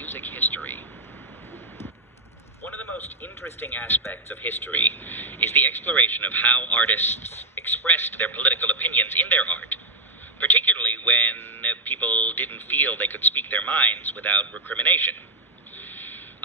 music history. One of the most interesting aspects of history is the exploration of how artists expressed their political opinions in their art, particularly when people didn't feel they could speak their minds without recrimination.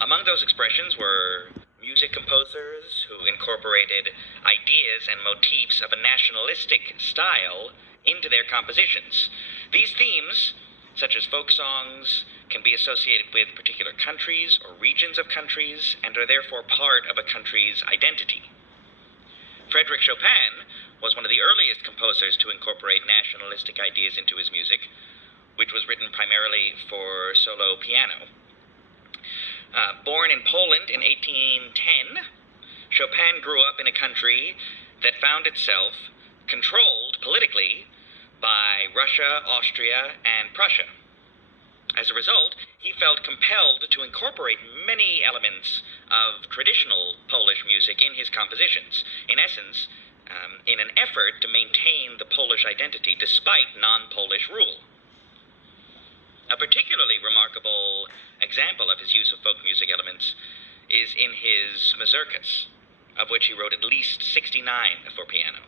Among those expressions were music composers who incorporated ideas and motifs of a nationalistic style into their compositions. These themes, such as folk songs, can be associated with particular countries or regions of countries and are therefore part of a country's identity. Frédéric Chopin was one of the earliest composers to incorporate nationalistic ideas into his music, which was written primarily for solo piano. Born in Poland in 1810, Chopin grew up in a country that found itself controlled politically by Russia, Austria, and Prussia. As a result, he felt compelled to incorporate many elements of traditional Polish music in his compositions, in essence, in an effort to maintain the Polish identity despite non-Polish rule. A particularly remarkable example of his use of folk music elements is in his mazurkas, of which he wrote at least 69 for piano.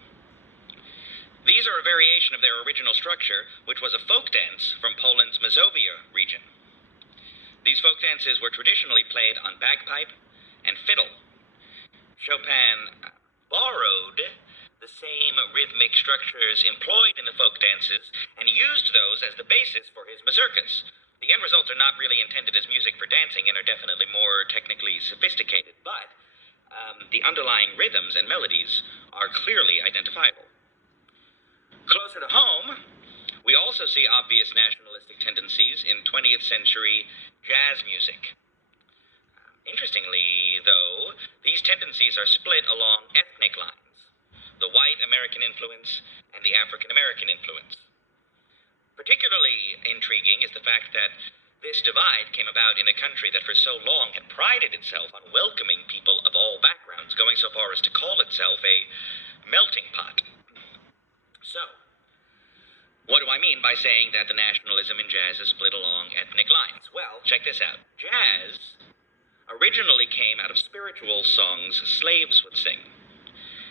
These are a variation of their original structure, which was a folk dance from Poland's Mazovia region. These folk dances were traditionally played on bagpipe and fiddle. Chopin borrowed the same rhythmic structures employed in the folk dances and used those as the basis for his mazurkas. The end results are not really intended as music for dancing and are definitely more technically sophisticated, but the underlying rhythms and melodies are clearly identifiable. Closer to home, we also see obvious nationalistic tendencies in 20th century jazz music. Interestingly, though, these tendencies are split along ethnic lines: the white American influence and the African American influence. Particularly intriguing is the fact that this divide came about in a country that for so long had prided itself on welcoming people of all backgrounds, going so far as to call itself a melting pot. So, what do I mean by saying that the nationalism in jazz is split along ethnic lines? Well, check this out. Jazz originally came out of spiritual songs slaves would sing.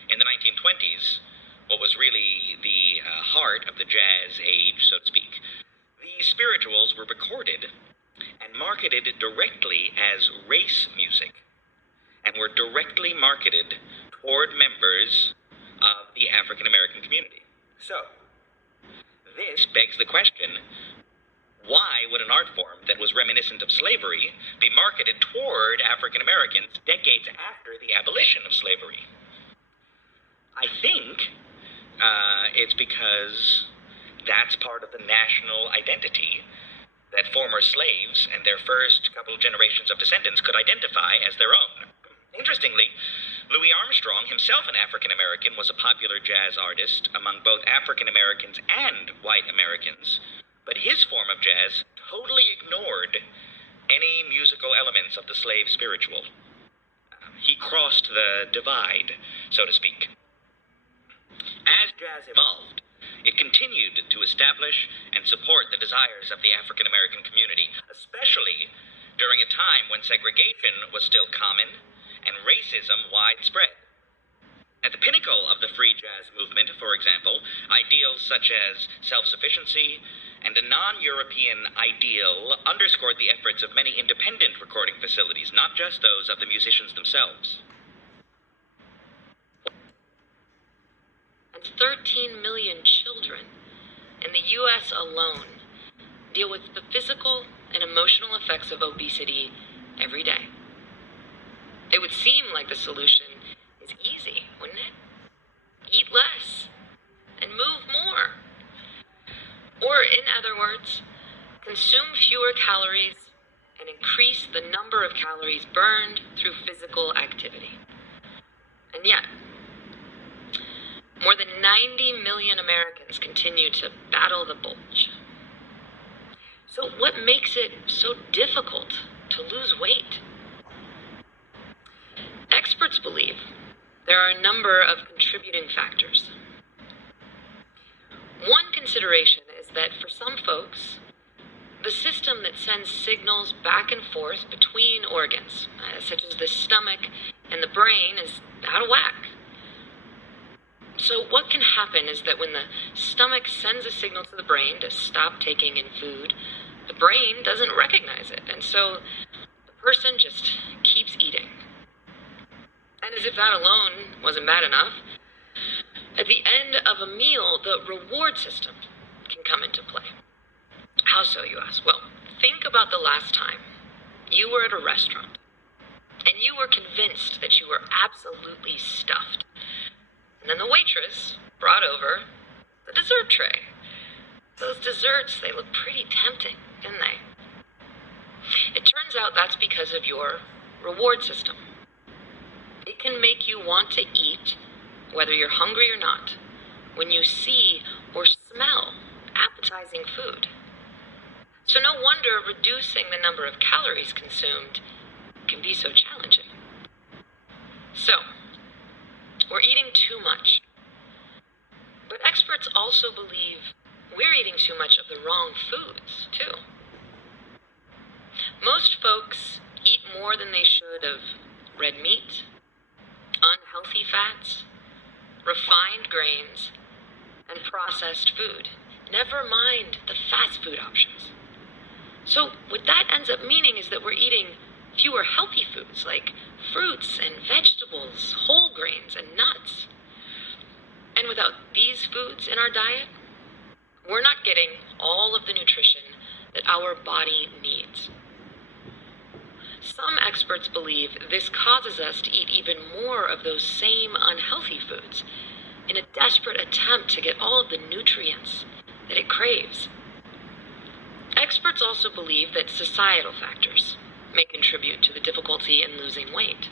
In the 1920s, what was really the heart of the jazz age, so to speak, these spirituals were recorded and marketed directly as race music, and were directly marketed toward members of the African American community. So, this begs the question, why would an art form that was reminiscent of slavery be marketed toward African Americans decades after the abolition of slavery? I think it's because that's part of the national identity that former slaves and their first couple generations of descendants could identify as their own. Interestingly, Louis Armstrong, himself an African American, was a popular jazz artist among both African Americans and white Americans, but his form of jazz totally ignored any musical elements of the slave spiritual. He crossed the divide, so to speak. As jazz evolved, it continued to establish and support the desires of the African American community, especially during a time when segregation was still common and racism widespread. At the pinnacle of the free jazz movement, for example, ideals such as self-sufficiency and a non-European ideal underscored the efforts of many independent recording facilities, not just those of the musicians themselves. And 13 million children in the U.S. alone deal with the physical and emotional effects of obesity every day. It would seem like the solution is easy, wouldn't it? Eat less and move more. Or, in other words, consume fewer calories and increase the number of calories burned through physical activity. And yet, more than 90 million Americans continue to battle the bulge. So what makes it so difficult to lose weight? Experts believe there are a number of contributing factors. One consideration is that for some folks, the system that sends signals back and forth between organs, such as the stomach and the brain, is out of whack. So what can happen is that when the stomach sends a signal to the brain to stop taking in food, the brain doesn't recognize it, and so the person just keeps eating. And as if that alone wasn't bad enough, at the end of a meal, the reward system can come into play. How so, you ask? Well, think about the last time you were at a restaurant and you were convinced that you were absolutely stuffed. And then the waitress brought over the dessert tray. Those desserts, they look pretty tempting, didn't they? It turns out that's because of your reward system. It can make you want to eat, whether you're hungry or not, when you see or smell appetizing food. So no wonder reducing the number of calories consumed can be so challenging. So, we're eating too much. But experts also believe we're eating too much of the wrong foods, too. Most folks eat more than they should of red meat, unhealthy fats, refined grains, and processed food. Never mind the fast food options. So what that ends up meaning is that we're eating fewer healthy foods like fruits and vegetables, whole grains, and nuts. And without these foods in our diet, we're not getting all of the nutrition that our body needs. Some experts believe this causes us to eat even more of those same unhealthy foods in a desperate attempt to get all of the nutrients that it craves. Experts also believe that societal factors may contribute to the difficulty in losing weight.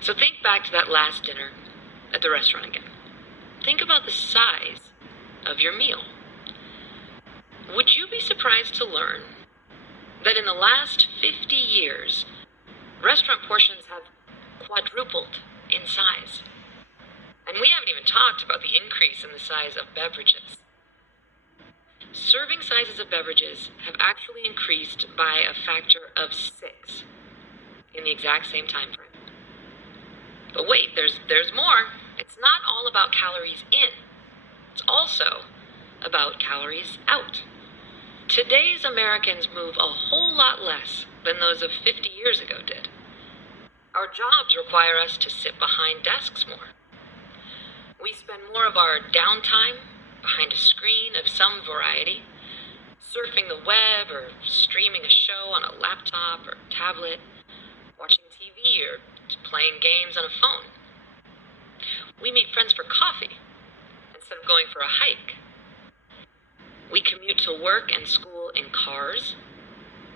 So think back to that last dinner at the restaurant again. Think about the size of your meal. Would you be surprised to learn that in the last 50 years, restaurant portions have quadrupled in size? And we haven't even talked about the increase in the size of beverages. Serving sizes of beverages have actually increased by a factor of 6 in the exact same time frame. But wait, there's more. It's not all about calories in. It's also about calories out. Today's Americans move a whole lot less than those of 50 years ago did. Our jobs require us to sit behind desks more. We spend more of our downtime behind a screen of some variety, surfing the web or streaming a show on a laptop or tablet, watching TV or playing games on a phone. We meet friends for coffee instead of going for a hike. We commute to work and school in cars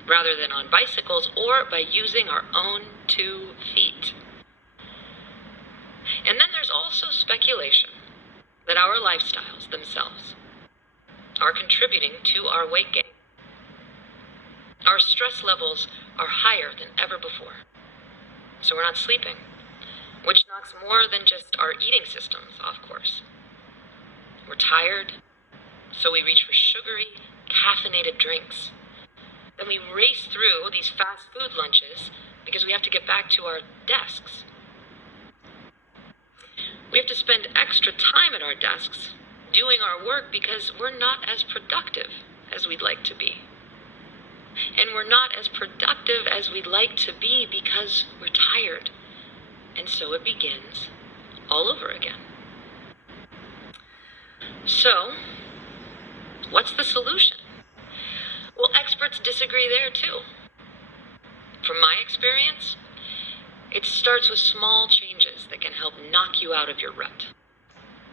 rather than on bicycles or by using our own 2 feet. And then there's also speculation that our lifestyles themselves are contributing to our weight gain. Our stress levels are higher than ever before, so we're not sleeping, which knocks more than just our eating systems off course. We're tired, so we reach for sugary, caffeinated drinks. Then we race through these fast food lunches because we have to get back to our desks. We have to spend extra time at our desks doing our work because we're not as productive as we'd like to be. And we're not as productive as we'd like to be because we're tired. And so it begins all over again. So, what's the solution? Well, experts disagree there too. From my experience, it starts with small changes that can help knock you out of your rut.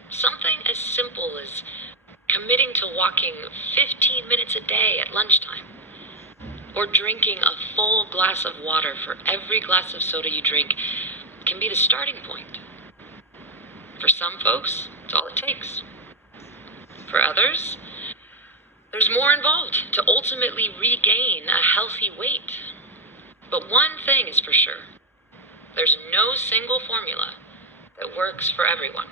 Something as simple as committing to walking 15 minutes a day at lunchtime, or drinking a full glass of water for every glass of soda you drink can be the starting point. For some folks, it's all it takes. For others, there's more involved to ultimately regain a healthy weight. But one thing is for sure. There's no single formula that works for everyone.